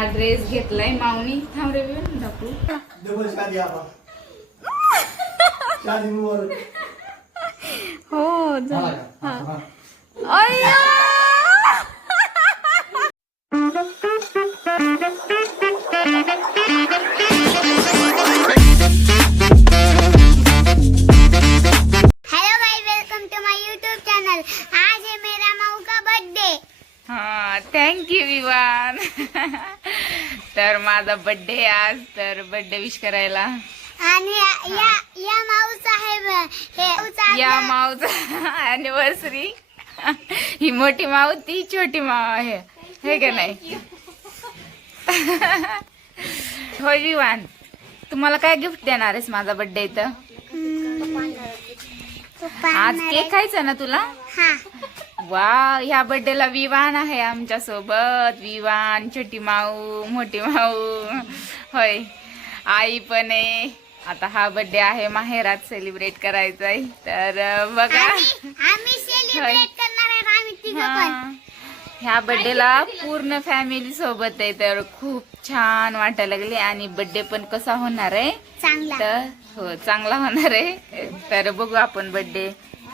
हा ड्रेस घेतलाय माऊनी. थांब रे दाखवू. हो अय्या थँक्यू विवान. तर माझा बर्थडे आज, तर बर्थडे विश करायला आणि या माऊस आहे या माऊचा अॅनिव्हर्सरी. ही मोठी माऊ, ती छोटी माऊ आहे, हे का नाही. होय विवान, तुम्हाला काय गिफ्ट देणार आहेस माझा बर्थडे इथं? आज केक खायचा ना तुला? वा, ह्या बर्थडेला विवान आहे आमच्या सोबत. विवान, छोटी माऊ, मोठी माऊ. होय, आई पण आहे. आता हा बर्थडे आहे माहेरात सेलिब्रेट करायचा आहे. तर बघा, आम्ही सेलिब्रेट करणार आहे. आम्ही तिघं पण ह्या बर्थडेला पूर्ण फॅमिली सोबत आहे. तर खूप छान वाटायला लागले. आणि बर्थडे पण कसा होणार आहे? चांगला. तर हो, चांगला होणार आहे. तर बघू आपण बर्थडे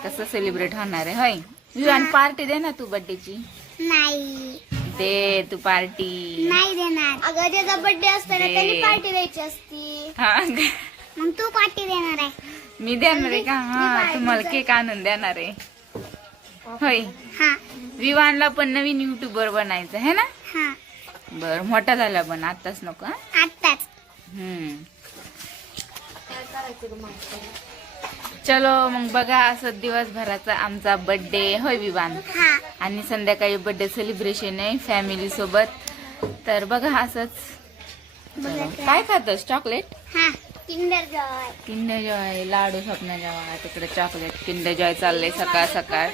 कसं सेलिब्रेट होणार आहे. होय विवान, पार्टी दे ना तू बर्थडेची. नाही दे तू पार्टी. नाही देणार. अगं ज्याचा बर्थडे असताना त्याने पार्टी द्यायची असती. मग तू पार्टी देणार आहे? मी देणार आहे का? हा, तुम्हाला केक आणून देणार आहे. होय, हा. विवानला पण नवीन युट्यूबर बनायचं आहे ना? हा. बर, मोठा झाला पण आताच नको. आत्ताच. चलो मग बघा, असं दिवसभराचा आमचा बर्थडे. होय विवान, हा. आणि संध्याकाळी बर्थडे सेलिब्रेशन आहे फॅमिली सोबत. तर बघा असंच. काय खातोस? चॉकलेट? हा. Kinder Joy. किंडर जॉय, लाडू, स्वप्न जॉय, तिकडे चॉकलेट. किंडर जॉय चाललंय सकाळ सकाळ.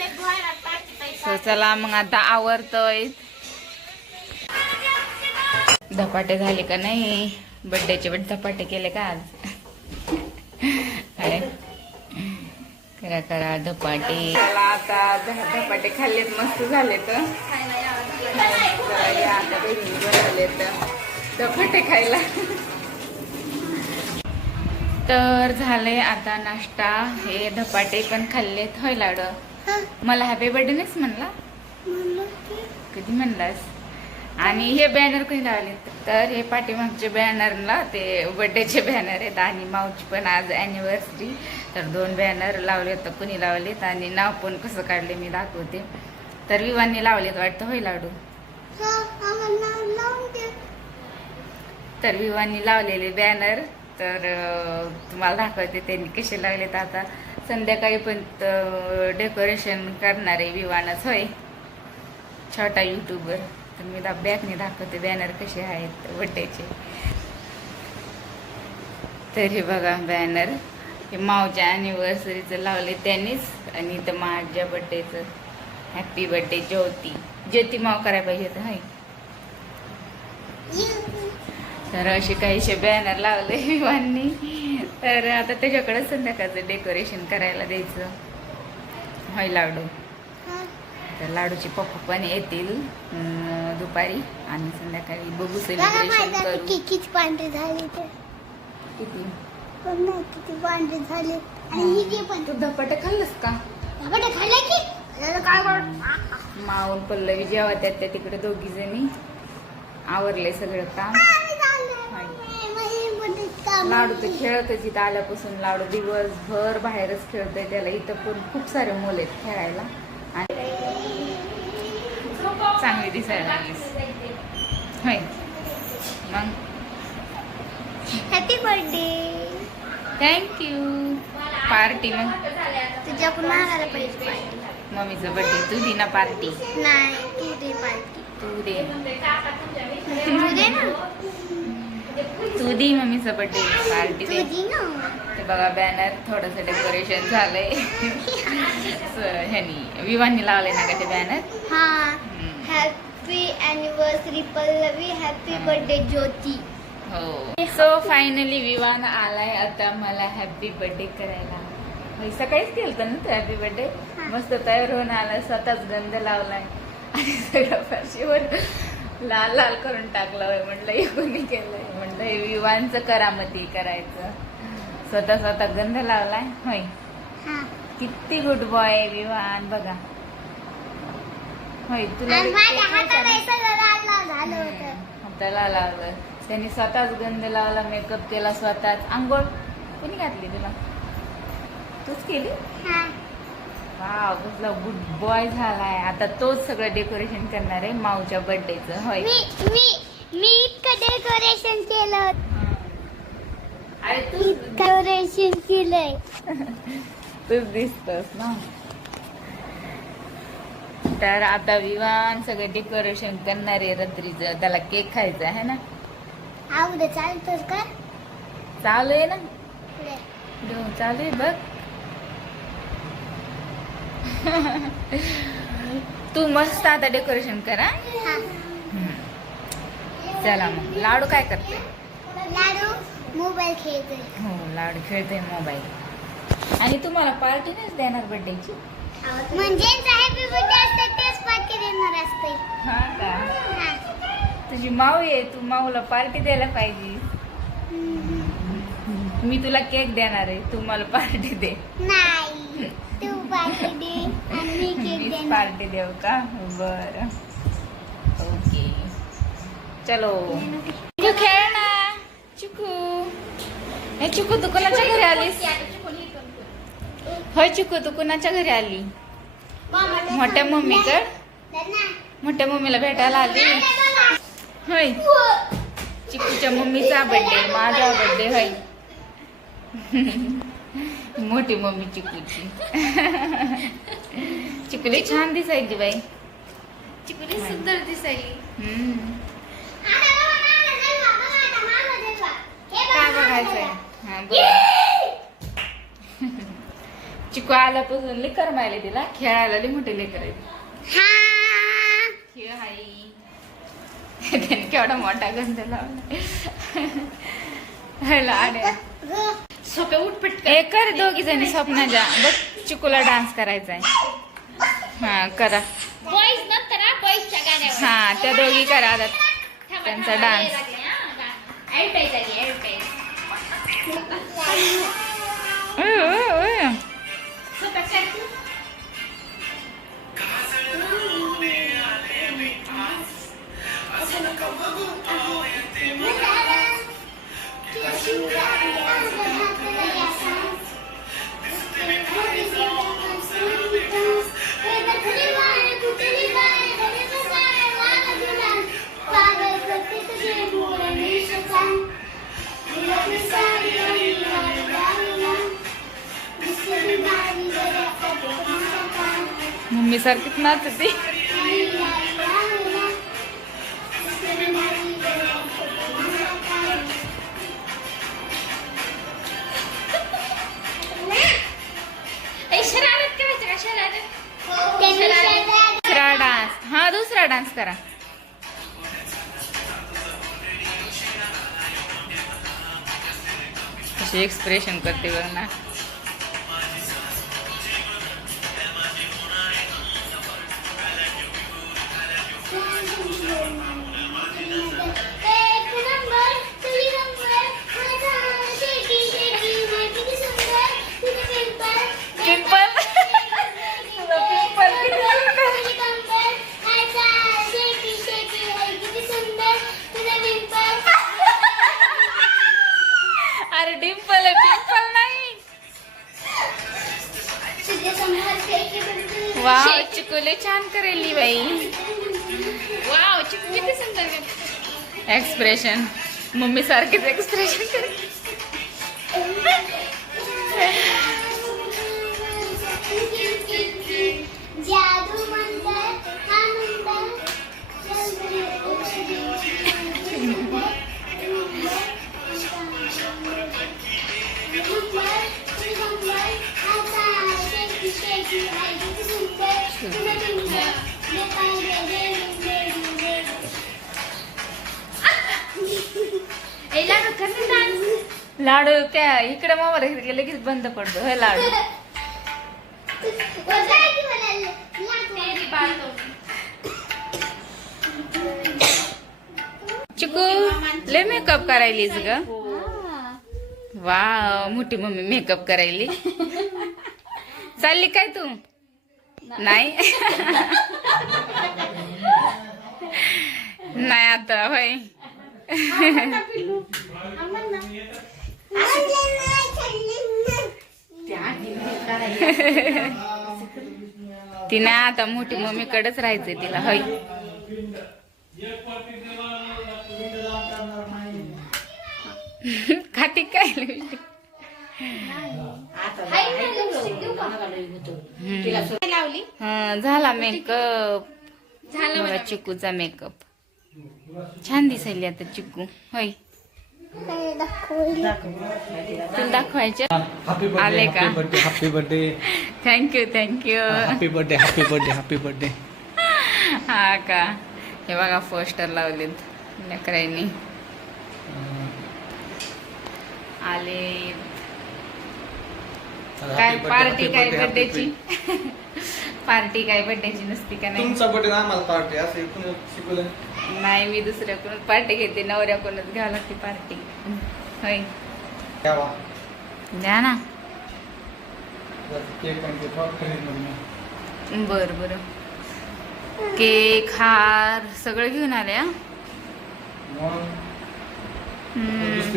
सो चला मग आता आवरतोय. धपाटे झाले का नाही? बर्थडेचे धपाटे केले का आज? अरे करा करा धपाटे. आता धपाटे खाल्लेत, मस्त झाले. तर आता बनवले धपाटे खायला. तर झाले आता नाश्ता. हे धपाटे पण खाल्लेत. होय लाडू, मला हॅपी बर्थडे नाहीच म्हणला? कधी म्हणलास? आणि हे बॅनर कधी लावले? तर हे पाठीमागचे बॅनरला ते बर्थडेचे बॅनर आहेत. आणि माऊची पण आज अॅनिव्हर्सरी. तर 2 बॅनर लावले. तर कुणी लावलेत आणि नाव पण कसं काढले मी दाखवते. तर विवानने लावलेत वाटतं. होय लाडू? तर विवानने लावलेले बॅनर तर तुम्हाला दाखवते त्यांनी कसे लावलेत. आता संध्याकाळी पण डेकोरेशन करणार आहे विवानच. होय, छोटा युट्यूबर. तर मी बॅकने दाखवते बॅनर कसे आहेत बर्थडेचे. तर हे बघा बॅनर, हे माऊच्या अॅनिव्हर्सरीचं लावले त्यांनीच. आणि इथं माझ्या बर्थडेचं हॅपी बर्थडे ज्योती. ज्योती माव करायला पाहिजे होतं. हाय, तर असे काहीशे बॅनर लावले विवाननी. तर आता त्याच्याकडे संध्याकाळचं डेकोरेशन करायला द्यायचं. होय लाडू? तर लाडूचे पप्पा पण येतील दुपारी. आणि संध्याकाळी बघू सेलिब्रेशन करू. किती पांढरे झाले ते. किती किती पांढरे झाले. आणि हे पण तू धपाटे खाल्लंस का? धपाटे खाल्ले की काय? माऊन पल्लवी जेव्हा त्या तिकडे दोघी जणी आवरले सगळं काम. लाडू तर खेळतच. इथं आल्यापासून लाडू दिवसभर बाहेरच खेळतोय. त्याला इथं पण खूप सारे मुलं आहेत खेळायला. आणि चांगली दिसायला लागलीस. होय मग हॅपी बर्थडे. थँक्यू. पार्टी मग तुझ्या पण मागायला पाहिजे पार्टी. मम्मीचा बर्थडे तू दे ना पार्टी. नाही, तू दे पार्टी. तू दे. तू दे ना. तू दे मम्मीचा बर्थडे पार्टी दे. तू दे ना. ते बघा बॅनर थोडंसं डेकोरेशन झालंय. ह्यानी विवाननी लावले ना का ते बॅनर? हा. Happy anniversary Pallavi, happy birthday Jyoti. हो. सो फायनली विवान आलाय आता मला हॅपी बर्थडे करायला. सकाळीच केलं ना तू हॅपी बर्थडे. मस्त तयार होऊन आला, स्वतःच गंध लावलाय आणि सगळं फरशीवर लाल लाल करून टाकलं होय. म्हटलं हे कोणी केलंय. म्हटलं हे विवांचं करामती करायचं. स्वतः स्वतः गंध लावलाय होय. हा. किती गुड बॉय विवान बघा होय. तुला आणि माझ्या हाताला हे सगळं लाल लाल झालं होतं. हाताला लावलं त्यांनी. स्वतःच गंध लावला, मेकअप केला स्वतःच. आंघोळ कोणी घातली तुला? तूच केली? हा. वाव, कसला गुड बॉय झालाय. आता तोच सगळं डेकोरेशन करणार आहे माऊच्या बर्थडेचं होय. मी इतकं डेकोरेशन केलं. अरे तू डेकोरेशन केलंय. तूच दिसतोस ना. तर आता विवान सगळं डेकोरेशन करणार आहे रात्रीचं. त्याला केक खायचा आहे ना. हा, उद्या चालतोस का? चालू आहे ना. पुढे. चालू आहे बघ. तू मस्त आता डेकोरेशन करा. हा. चला मग. लाडू काय करते? लाडू मोबाईल खेळतोय. हो, लाडू खेळते मोबाईल. आणि तुम्हाला पार्टी नाहीच देणार बर्थडेची? म्हणजे हॅपी बर्थडे असते तेच पार्टी देणार असते. हा का? हा. तुझी माऊ आहे, तू माऊला पार्टी द्यायला पाहिजे. मी तुला केक देणार आहे, तू मला पार्टी दे. नाही, तू पार्टी दे आणि मी केक मीच देणार. पार्टी देऊ का? बरं, ओके. चलो चिकू खेळ ना. चिकू, हे चिकू तू कोणाच्या घरी आलीस? होय चिकू, तू कोणाच्या घरी आली? मोठ्या मम्मीकड. मोठ्या मम्मीला भेटायला आली होय. चिकूच्या मम्मीचा बर्थडे, माझा बर्थडे होय. मोठी मम्मी चिकूची. चिकुली छान दिसायची बाई. चिकुली सुंदर दिसायली. काय बघायचंय? हा बरं. चिकू आल्यापासून लेकर मायले तिला खेळायला लई मोठे लेकर आहेत. खेळ हाई. त्याने केवढा मोठा गंध लावला. सोपे उठपट हे कर दोघी जणी स्वप्नाच्या. बघ चिकूला डान्स करायचा आहे. हा करा. बॉईज नंतर बॉईजच्या गाण्यावर. हा त्या दोघी करा आता त्यांचा डान्स. मम्मी सारखीच नाचते. दुसरा डान्स. हा दुसरा डान्स करा. कशी एक्सप्रेशन करते बघ ना. अरे डिंपल आहे, पिंपल नाही. वाव चिकुले छान करेली बाई. वाव, चिकू किती सुंदर एक्सप्रेशन मम्मी सारखीच एक्सप्रेशन कर. जादू म्हणतात हा म्हणतात. लाडू काय इकडे मोबाईल घेतले लगेच बंद पडतो हे लाडू. चिकू लय मेकअप करायलीस ग. वा मोठी मम्मी मेकअप करायली. चालली काय तू? नाही नाही आता होय. तिने आता मोठी मम्मीकडेच राहायचंय तिला होय. खाती काय लावली झाला मेकअप. झाला चिकूचा मेकअप. छान दिसायली आता चिकू होय. तुला दाखवायचे आले का? Happy birthday thank you thank you. Happy birthday happy birthday happy birthday. हा का? हे बघा पोस्टर लावलेत लेकरांनी. आले काय पार्टी काय बर्थडेची? पार्टी काय बर्थडेची नसती का? नाही तुमचा बर्थडे आम्हाला पार्टी असं कोणी शिकवलं नाही. मी दुसऱ्याकडून पार्टी घेते. नवऱ्याकडूनच घ्यावं लागते पार्टी होय. द्यावा द्या ना. केक पण खरेदी बर बर. केक हार सगळं घेऊन आले.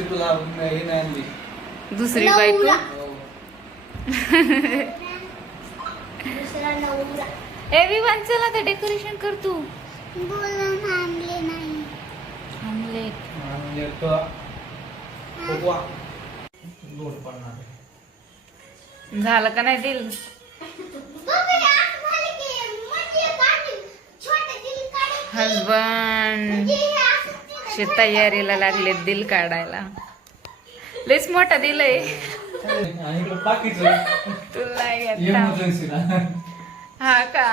तुला हे नाही आणली दुसरी बायको. एव्हरीवन चला तर डेकोरेशन कर तू. आणले नाही. आमलेट झालं का नाही दिल? हजबंड तयारीला लागले दिल काढायला. लयच मोठा दिलंय तुला घेतला. हा का?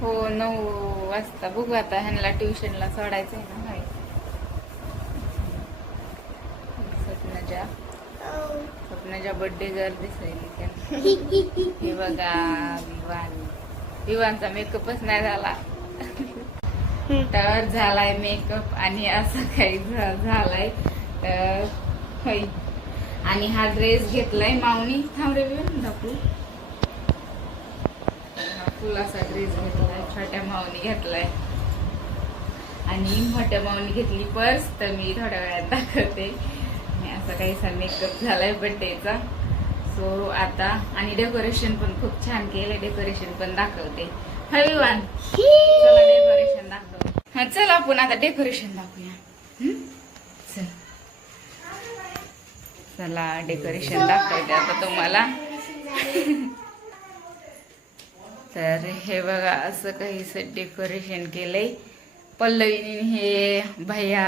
हो 9 वाजता बघू आता. ह्यांना ट्युशनला सोडायचंय ना. हाय स्वप्नाच्या बर्थडे गर्ल दिसायली त्या. हे बघा विवानचा मेकअपच नाही झाला. तर झालाय मेकअप आणि असं काही झालाय होय. आणि हा ड्रेस घेतलाय माऊनी. थांब रे विवान दाखवू. फुलाचा ड्रेस घेतलाय. छोट्या माऊनी घेतलाय आणि मोठ्या माऊनी घेतली पर्स. तर मी थोड्या वेळात दाखवते. असा काहीसा मेकअप झालाय बर्थडेचा. सो आता आणि डेकोरेशन पण खूप छान केलंय. डेकोरेशन पण दाखवते. हविवान चला डेकोरेशन दाखव. हा चल आपण आता डेकोरेशन दाखवूया. चल चला डेकोरेशन दाखवते आता तुम्हाला. तर हे बघा असं काहीसं डेकोरेशन केलंय. पल्लवीने हे भैया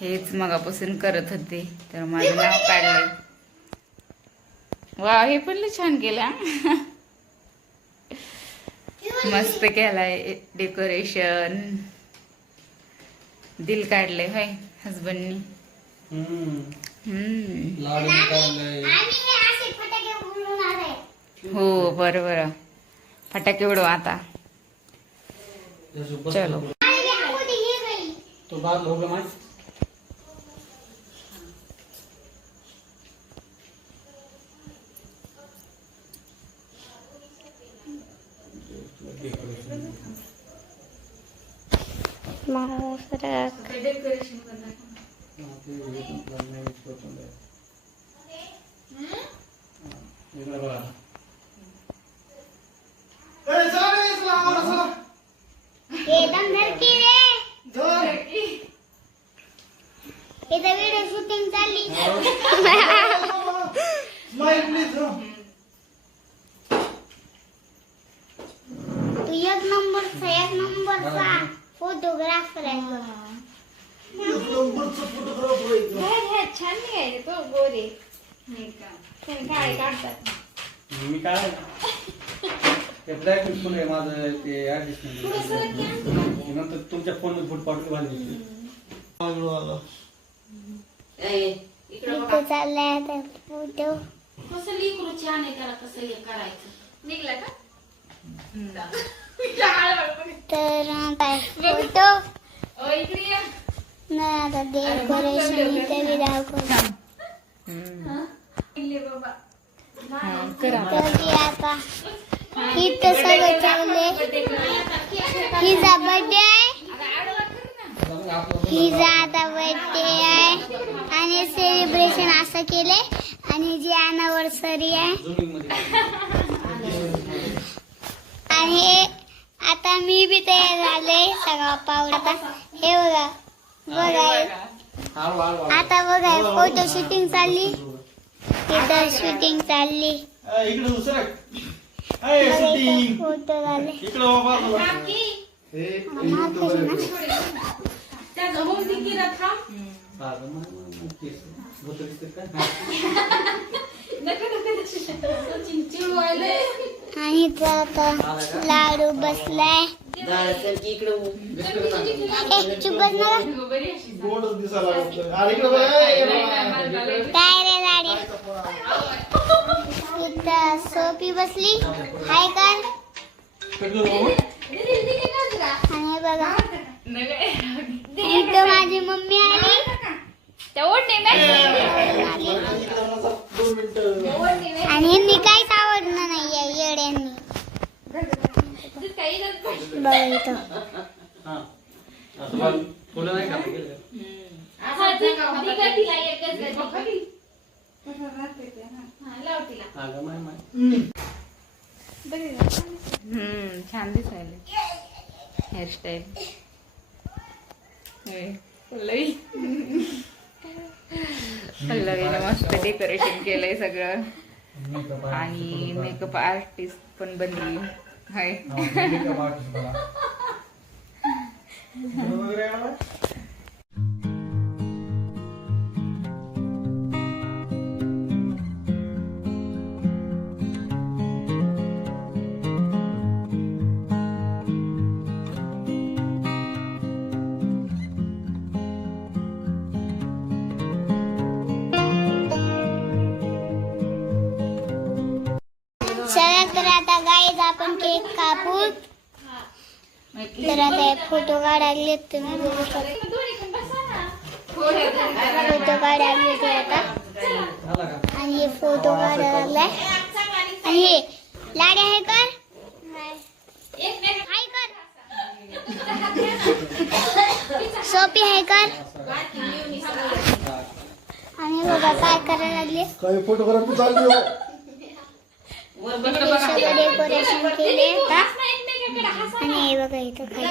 हेच मगापासून करत होते. तर माझं नाव काढलंय. वा हे पण लय छान केलं. मस्त केलाय डेकोरेशन. दिल काढले होय हजबंडनी. हो बरोबर. फटाके उडवा आता. चलो तो बात होगा माय. डेकोरेशन एकदम धरती रे. Smile please. तू एक नंबरचा फोटोग्राफर आहे. छान आहे तो गोरे काय काढतात. मी काय ते ब्लॅक पण आहे माझं ते ऍडजस्टमेंट. नंतर तुमच्या फोन फुट पाठवून घालून इथे चाललाय आता फोटो. कसं लिकरू छान आहे त्याला कसं हे करायचं निघला का तर काय फोटो इकडे या. नाही आता डेकोरेशन इथे बी दाखवतो. बाबा करा तर हे आता इथं सगळं चाललंय. हिचा बर्थडे आहे. हिचा आता बर्थडे आहे आणि सेलिब्रेशन असं केलंय आणि जी अॅनिव्हर्सरी आहे. आणि आता मी बी तयार झाले सगळा पावडा. हे बघा बघा आता बघा फोटो शूटिंग चालली. इथं शूटिंग चालली. इकडे दुसरं फोटो झाले. इकडे बाबा त्याचं होम तिकीट थांब चिडवायले आणि इथं आता लाडू बसलाय. चुप बस ना. काय रे लाडी. इथं सोपी बसली. हाय कर. आणि बघा इथं माझी मम्मी आली. आणि ह्यांनी काहीच आवडलं नाहीये येड्यांनी. बघा इथं फुलं नाही का छान दिसायला हेअरस्टाईल. पल्लवीने मस्त डेकोरेशन केलंय सगळं आणि मेकअप आर्टिस्ट पण बनली हाय. चला तर आता गाईज आपण केक कापू. तर आता फोटो काढायला तुम्ही बघू शकता. फोटो काढायला ते आता आणि हे फोटो काढायला लागलाय. आणि हे लाडे आहे कर. हाय कर. सोपी आहे कर. आणि बघा काय करायला लागले. काही फोटो करा तू चालली हो. सगळं डेकोरेशन केले का. आणि हे बघा इथं खाली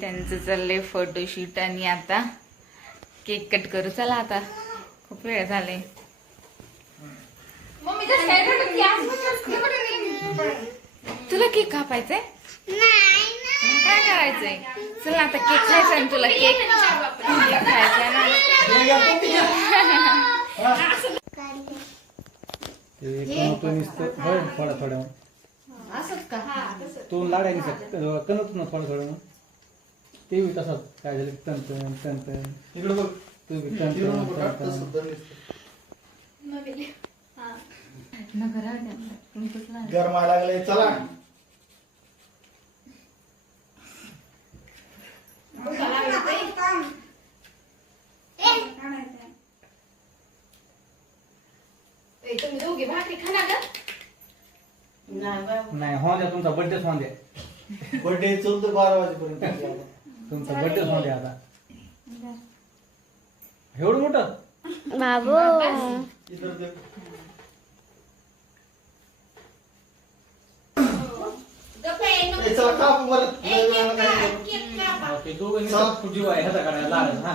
त्यांचं चाललंय फोटोशूट आणि आता केक कट करू. चला आता खूप वेळ झाले. तुला केक कापायचंय काय करायचंय. चला आता केक खायचा ना तुला. केक खायचा ना. थोड्या थोड्या तो लाडायनी कणत ना थोडं थोडं ते बी तसंच काय झालं तन तन तन इकडे बघ तू बी तन गरमा लागले. चला तुम्ही दोघे भाकरी खाणार का नाही हो द्या. तुमचा बर्थडे होऊन द्या. बर्थडे 12 वाजेपर्यंत तुमचा बर्थडे होऊन द्या आता. एवढं मोठं बाबू. चला कापू बरं. हे दोघं नुसतं जीव आहे ह्याचा काढायला लागायचं हा.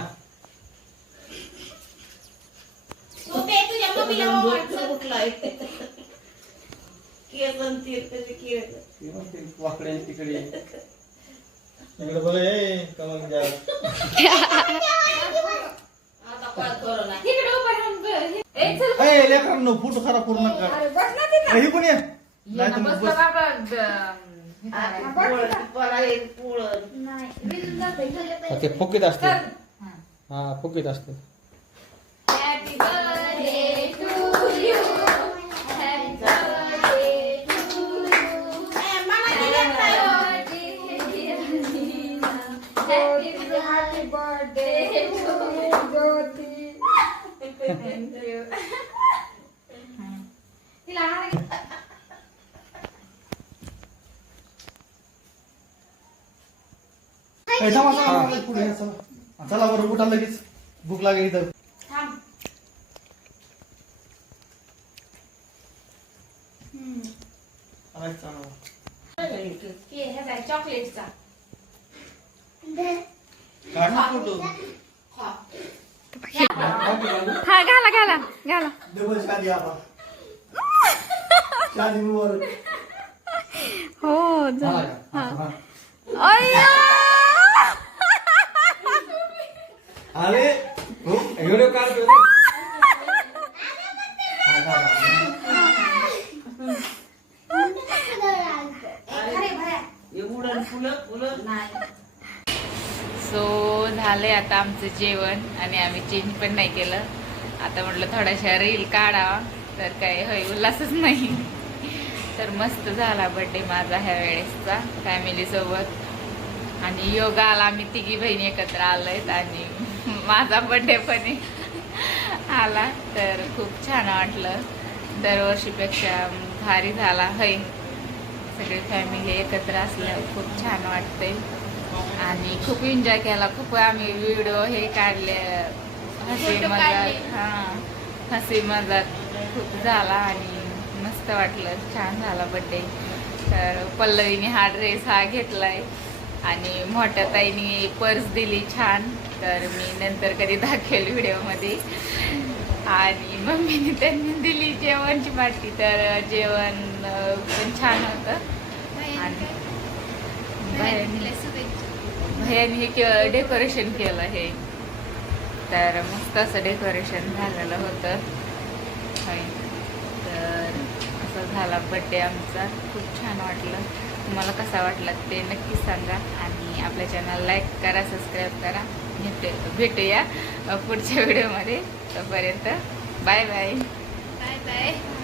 तो ते तुझ्या मम्मीला वाटतं. ते मग ते वाकडे तिकडे इकडे बघा ए कमल जा आता परत करू ना. इकडे उभं राहून बघ. ए, चल. ए लेकरांनो फोटो खराब करू नका अरे बस ना तिथं. हे पण ये ये नाही ना, तर मग बसलं बस. बाबा नाही विजून जातोय. हा, ते फुकीत असते चल. हा फुकीत असते Happy birthday to you. Happy birthday to you. ए, मला दिलं नाही. Happy birthday to you. तिला हार घे. ए, थांबा, थांबा, पुढे या, चला चला बरं उठा लगेच भूक लागेल इथं थांब. आणायचं आणावं. के ह्याचा आहे चॉकलेटचा. काढ ना फोटो खा. हा घाला घाला घाला. डबल शादी आपण शादी मुबारक हो झाला का? हा. अय्या! अरे हो, व्हिडिओ काढतो रे. हा, हा, हा. अरे भया. नाही. सो झालंय आता आमचं जेवण आणि आम्ही चेंज पण नाही केलं. आता म्हटलं थोड्याशा रील काढावा तर काय होय उल्हासच नाही. तर मस्त झाला बर्थडे माझा ह्या वेळेसचा फॅमिलीसोबत आणि योगाला आम्ही तिघी बहिणी एकत्र आलोय आणि माझा बर्थडे पण आला तर खूप छान वाटलं. दरवर्षीपेक्षा भारी झाला होय. सगळी फॅमिली एकत्र असल्यावर खूप छान वाटते आणि खूप एन्जॉय केला. खूप आम्ही व्हिडिओ हे काढले, हसी Photo मजाक काढले. हां हसी मजाक खूप झाला आणि मस्त वाटलं. छान झाला बड्डे. तर पल्लवीने हा ड्रेस हा घेतलाय आणि मोठ्या ताईने पर्स दिली छान. तर मी नंतर कधी दाखवेल व्हिडिओमध्ये. आणि मम्मीने त्यांनी दिली जेवणची पार्टी. तर जेवण पण छान होतं आणि भैयाने हे डेकोरेशन केलं हे. तर मस्त असं डेकोरेशन झालेलं होतं होय. तर असं झाला बड्डे आमचा. खूप छान वाटलं. तुम्हाला कसा वाटला ते नक्की सांगा आणि आपल्या चॅनल लाईक करा, सबस्क्राईब करा. भेटूया पुढच्या व्हिडिओमध्ये. तोपर्यंत बाय बाय. Bye bye.